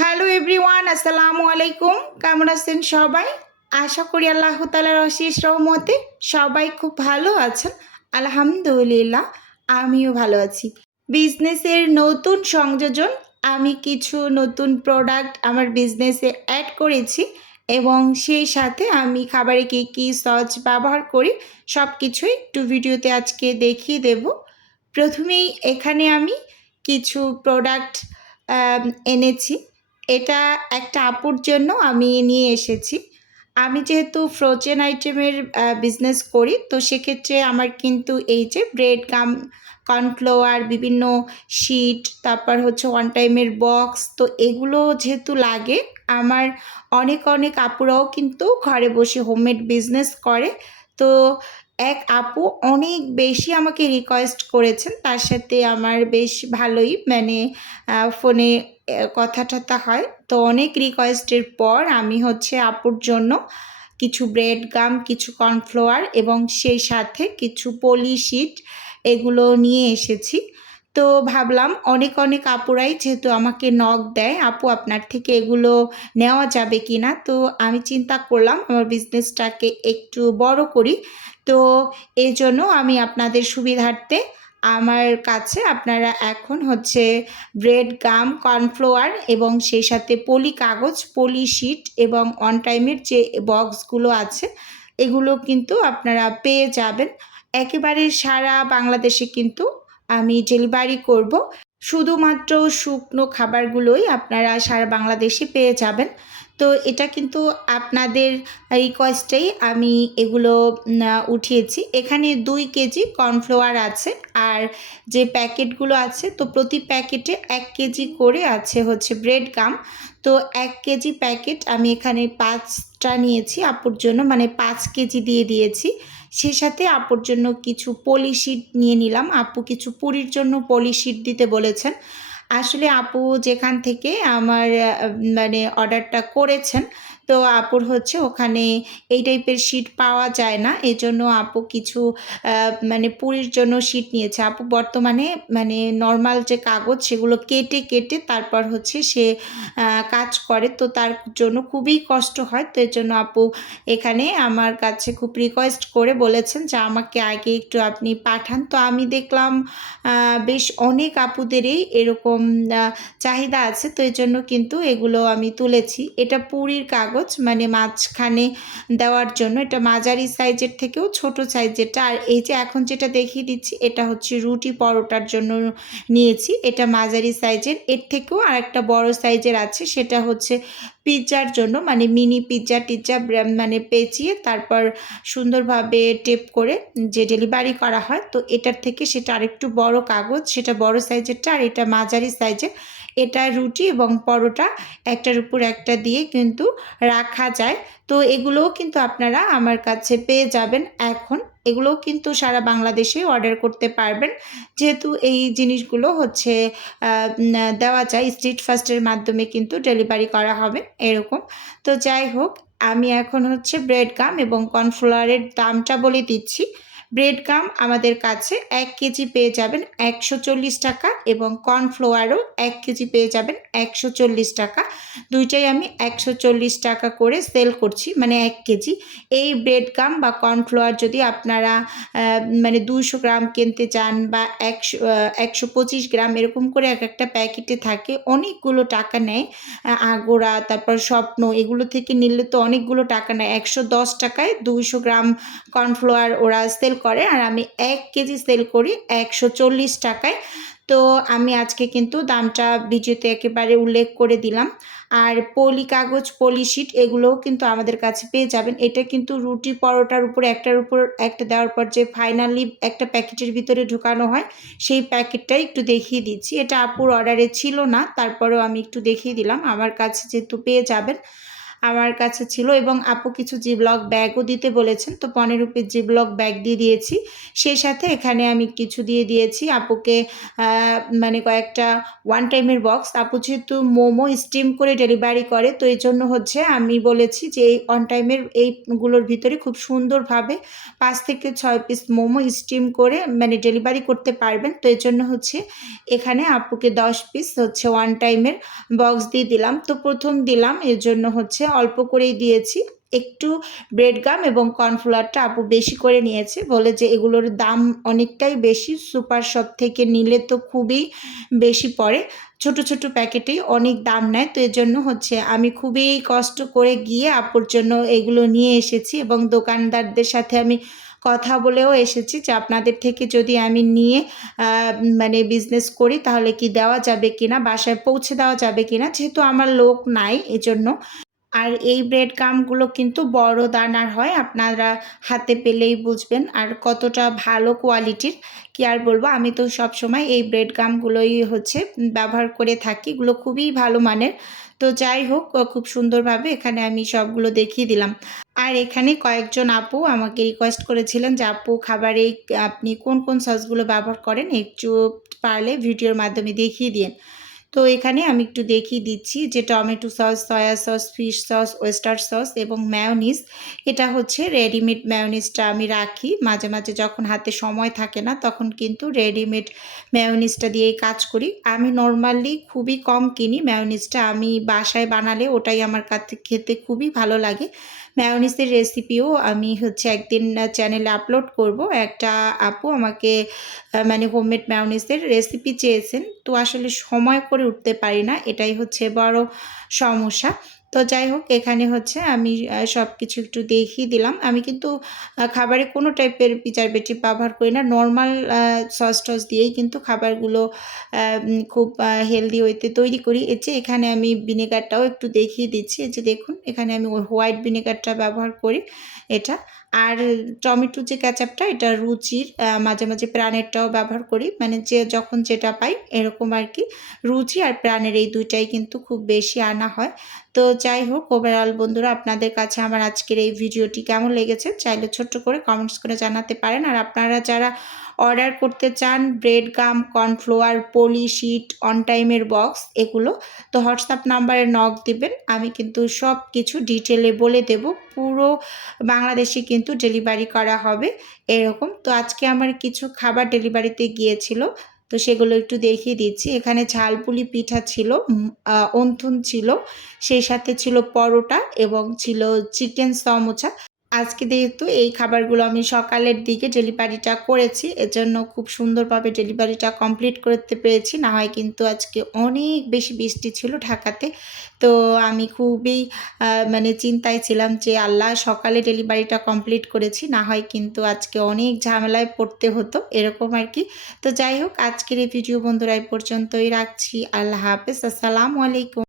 Hello everyone, আসসালামু আলাইকুম। কেমন আছেন সবাই? আশা করি আল্লাহ তাআলার অশেষ রহমতে সবাই খুব ভালো আছেন। আলহামদুলিল্লাহ, আমিও ভালো আছি। বিজনেসের নতুন সংযোজন, আমি কিছু নতুন প্রোডাক্ট আমার বিজনেসে অ্যাড করেছি এবং সেই সাথে আমি খাবারে কী সস ব্যবহার করি সব কিছুই একটু ভিডিওতে আজকে দেখিয়ে দেব। প্রথমেই এখানে আমি কিছু প্রোডাক্ট এনেছি। এটা একটা আপুর জন্য আমি নিয়ে এসেছি। আমি যেহেতু ফ্রোজেন আইটেমের বিজনেস করি, তো সেক্ষেত্রে আমার কিন্তু এই যে ব্রেড গাম, কর্নফ্লাওয়ার, বিভিন্ন শিট, তারপর হচ্ছে ওয়ান টাইমের বক্স, তো এগুলো যেহেতু লাগে, আমার অনেক আপুরাও কিন্তু ঘরে বসে হোমমেড বিজনেস করে। তো এক আপু অনেক বেশি আমাকে রিকোয়েস্ট করেছেন, তার সাথে আমার বেশ ভালোই ফোনে কথা-টথা হয়। তো অনেক রিকোয়েস্টের পর আমি হচ্ছে আপুর জন্য কিছু ব্রেড গাম, কিছু কর্নফ্লাওয়ার এবং সেই সাথে কিছু পলি শিট এগুলো নিয়ে এসেছি। তো ভাবলাম অনেক আপুরাই যেহেতু আমাকে নক দেয়, আপু আপনার থেকে এগুলো নেওয়া যাবে কিনা? তো আমি চিন্তা করলাম আমার বিজনেসটাকে একটু বড় করি। তো এজন্য আমি আপনাদের সুবিধার্থে আমার কাছে আপনারা এখন হচ্ছে ব্রেড গাম, কর্নফ্লাওয়ার এবং সেই সাথে পলি কাগজ, পলি শিট এবং অন টাইমের যে বক্সগুলো আছে এগুলো কিন্তু আপনারা পেয়ে যাবেন। একেবারে সারা বাংলাদেশে কিন্তু আমি ডেলিভারি করব। শুধুমাত্র শুকনো খাবারগুলোই আপনারা সারা বাংলাদেশে পেয়ে যাবেন। তো এটা কিন্তু আপনাদের রিকোয়েস্টেই আমি এগুলো উঠিয়েছি। এখানে 2 কেজি কর্নফ্লাওয়ার আছে, আর যে প্যাকেটগুলো আছে তো প্রতি প্যাকেটে 1 কেজি করে আছে হচ্ছে ব্রেড গাম। তো 1 কেজি প্যাকেট আমি এখানে 5টা নিয়েছি আপুর জন্য, মানে 5 কেজি দিয়ে দিয়েছি। সেই সাথে আপুর জন্য কিছু পলি শিট নিয়ে নিলাম। আপু কিছু পুরির জন্য পলি শিট দিতে বলেছেন। আসলে আপু যেখান থেকে আমার অর্ডারটা করেছেন, তো আপুর হচ্ছে ওখানে এই টাইপের শিট পাওয়া যায় না। এজন্য আপু কিছু পুরির জন্য শিট নিয়েছে। আপু বর্তমানে নরমাল যে কাগজ সেগুলো কেটে তারপর হচ্ছে সে কাজ করে। তো তার জন্য খুবই কষ্ট হয়। তো এজন্য আপু এখানে আমার কাছে খুব রিকোয়েস্ট করে বলেছেন যে আমাকে আগে একটু আপনি পাঠান। তো আমি দেখলাম বেশ অনেক আপুদেরই এরকম চাহিদা আছে। তো এজন্য কিন্তু এগুলো আমি তুলেছি। এটা পুরির কাগজ, মাঝখানে দেওয়ার জন্য। এটা মাঝারি সাইজের থেকেও ছোট সাইজ যেটা। আর এই যে এখন যেটা দেখিয়ে দিচ্ছি এটা হচ্ছে রুটি পরোটার জন্য নিয়েছি। এটা মাঝারি সাইজের। এর থেকেও আরেকটা বড় সাইজের আছে, সেটা হচ্ছে পিজ্জার জন্য, মিনি পিজ্জা পেঁচিয়ে তারপর সুন্দরভাবে টেপ করে যে ডেলিভারি করা হয়। তো এটার থেকে সেটা আরেকটু বড় কাগজ, সেটা বড় সাইজেরটা, আর এটা মাঝারি সাইজের। এটা রুটি এবং পরোটা একটার উপর একটা দিয়ে কিন্তু রাখা যায়। তো এগুলোও কিন্তু আপনারা আমার কাছে পেয়ে যাবেন এখন। এগুলোও কিন্তু সারা বাংলাদেশে অর্ডার করতে পারবেন, যেহেতু এই জিনিসগুলো হচ্ছে দেওয়া যায় স্ট্রিট ফাস্টের মাধ্যমে কিন্তু ডেলিভারি করা হবে এরকম। তো যাই হোক, আমি এখন হচ্ছে ব্রেড গাম এবং কর্নফ্লাওয়ারের দামটা বলে দিচ্ছি। ব্রেড গাম আমাদের কাছে 1 কেজি পেয়ে যাবেন 140 টাকা এবং কর্নফ্লাওয়ারও 1 কেজি পেয়ে যাবেন 140 টাকা। দুইটাই আমি 140 টাকা করে সেল করছি, 1 কেজি। এই ব্রেড গাম বা কর্নফ্লাওয়ার যদি আপনারা 200 গ্রাম কিনতে চান বা 125 গ্রাম এরকম করে এক একটা প্যাকেটে থাকে, অনেকগুলো টাকা নেয়। আগোড়া, তারপর স্বপ্ন, এগুলো থেকে নিলে তো অনেকগুলো টাকা নেয়। 110 টাকায় 200 গ্রাম কর্নফ্লাওয়ার ওরা সেল করে, আর আমি 1 কেজি সেল করি 140 টাকায়। তো আমি আজকে কিন্তু দামটা ভিডিওতে একেবারে উল্লেখ করে দিলাম। আর পলি কাগজ, পলি শিট এগুলোও কিন্তু আমাদের কাছে পেয়ে যাবেন। এটা কিন্তু রুটি পরোটার উপর একটার উপর একটা দেওয়ার পর যে ফাইনালি একটা প্যাকেটের ভিতরে ঢুকানো হয়, সেই প্যাকেটটাই একটু দেখিয়ে দিচ্ছি। এটা আপুর অর্ডারে ছিল না, তারপরেও আমি একটু দেখিয়ে দিলাম। আমার কাছে যেহেতু পেয়ে যাবেন। আমার কাছে ছিল এবং আপু কিছু জিবলক ব্যাগও দিতে বলেছেন, তো 15 পিস জিবলক ব্যাগ দিয়ে দিয়েছি। সেই সাথে এখানে আমি কিছু দিয়ে দিয়েছি আপুকে মানে কয়েকটা ওয়ান টাইমের বক্স। আপু যেহেতু মোমো স্টিম করে ডেলিভারি করে, তো এই জন্য হচ্ছে আমি বলেছি যে এই ওয়ান টাইমের এইগুলোর ভিতরে খুব সুন্দরভাবে 5 থেকে 6 পিস মোমো স্টিম করে মানে ডেলিভারি করতে পারবেন। তো এই জন্য হচ্ছে এখানে আপুকে 10 পিস হচ্ছে ওয়ান টাইমের বক্স দিয়ে দিলাম। তো প্রথম দিলাম, এর জন্য হচ্ছে অল্প করেই দিয়েছি। একটু ব্রেড গাম এবং কর্নফ্লাওয়ারটা আপু বেশি করে নিয়েছে, বলে যে এগুলোর দাম অনেকটাই বেশি, সুপার শপ থেকে নিলে তো খুবই বেশি পড়ে, ছোট ছোট প্যাকেটেই অনেক দাম নেয়। তো এর জন্য হচ্ছে আমি খুবই কষ্ট করে গিয়ে আপুর জন্য এগুলো নিয়ে এসেছি এবং দোকানদারদের সাথে আমি কথা বলেও এসেছি যে আপনাদের থেকে যদি আমি নিয়ে মানে বিজনেস করি তাহলে কি দেওয়া যাবে কিনা, বাসায় পৌঁছে দেওয়া যাবে কিনা, যেহেতু আমার লোক নাই এজন্য। আর এই ব্রেড গামগুলো কিন্তু বড় দানার হয়, আপনারা হাতে পেলেই বুঝবেন আর কতটা ভালো কোয়ালিটির। কি আর বলবো, আমি তো সবসময় এই ব্রেড গামগুলোই হচ্ছে ব্যবহার করে থাকি, এগুলো খুবই ভালো মানের। তো যাই হোক, খুব সুন্দরভাবে এখানে আমি সবগুলো দেখিয়ে দিলাম। আর এখানে কয়েকজন আপু আমাকে রিকোয়েস্ট করেছিলেন যে আপু খাবারে আপনি কোন কোন সসগুলো ব্যবহার করেন একটু পারলে ভিডিওর মাধ্যমে দেখিয়ে দিন। তো এখানে আমি একটু দেখিয়ে দিচ্ছি যে tomato sauce, soya sauce, fish sauce, oyster sauce এবং মেয়োনিজ। এটা হচ্ছে রেডিমেড মেয়োনিজটা আমি রাখি মাঝে মাঝে, যখন হাতে সময় থাকে না তখন কিন্তু রেডিমেড মেয়োনিজটা দিয়েই কাজ করি। আমি নর্মালি খুবই কম কিনি মেয়োনিজটা, আমি বাসায় বানালে ওটাই আমার কাছে খেতে খুবই ভালো লাগে। মেয়োনিজের রেসিপিও আমি হচ্ছে একদিন চ্যানেলে আপলোড করব। একটা আপু আমাকে মানে হোমমেড মেয়োনিজের রেসিপি চেয়েছেন, তো আসলে সময় করে উঠতে পারি না, এটাই হচ্ছে বড় সমস্যা। তো যাই হোক, এখানে হচ্ছে আমি সব কিছু একটু দেখিয়ে দিলাম। আমি কিন্তু খাবারে কোনো টাইপের প্রিজারভেটিভ ব্যবহার করি না, নর্মাল সস টস দিয়েই কিন্তু খাবারগুলো খুব হেলদি ওয়েতে তৈরি করি। এই যে এখানে আমি ভিনেগারটাও একটু দেখিয়ে দিচ্ছি, এই যে দেখুন এখানে আমি হোয়াইট ভিনেগারটা ব্যবহার করি এটা। আর টমেটো যে কেচাপটা এটা রুচির, মাঝে মাঝে প্রাণেরটাও ব্যবহার করি, মানে যে যখন যেটা পাই এরকম আর কি। রুচি আর প্রাণের এই দুইটাই কিন্তু খুব বেশি আনা হয়। তো যাই হোক, ওভারঅল বন্ধুরা আপনাদের কাছে আমার আজকের এই ভিডিওটি কেমন লেগেছে চাইলে ছোট্ট করে কমেন্টস করে জানাতে পারেন। আর আপনারা যারা অর্ডার করতে চান bread gum, cornflour, poly sheet, on টাইমের বক্স এগুলো, তো হোয়াটসঅ্যাপ নাম্বারে নক দিবেন, আমি কিন্তু সব কিছু ডিটেলে বলে দেব। পুরো বাংলাদেশে কিন্তু ডেলিভারি করা হবে এরকম। তো আজকে আমার কিছু খাবার ডেলিভারিতে গিয়েছিল, তো সেগুলো একটু দেখিয়ে দিচ্ছি। এখানে ঝালপুলি পিঠা ছিল, অন্থন ছিল, সেই সাথে ছিল পরোটা এবং ছিল চিকেন সমোসা। আজকে যেহেতু এই খাবারগুলো আমি সকালের দিকে ডেলিভারিটা করেছি, এজন্য খুব সুন্দরভাবে ডেলিভারিটা কমপ্লিট করতে পেরেছি, না হয় কিন্তু আজকে অনেক বেশি বৃষ্টি ছিল ঢাকাতে। তো আমি খুবই মানে চিন্তায় ছিলাম যে আল্লাহ সকালে ডেলিভারিটা কমপ্লিট করেছি, না হয় কিন্তু আজকে অনেক ঝামেলায় পড়তে হতো এরকম আর কি। তো যাই হোক, আজকের এই ভিডিও বন্ধুরা এই পর্যন্তই রাখছি। আল্লাহ হাফেজ, আসসালামু আলাইকুম।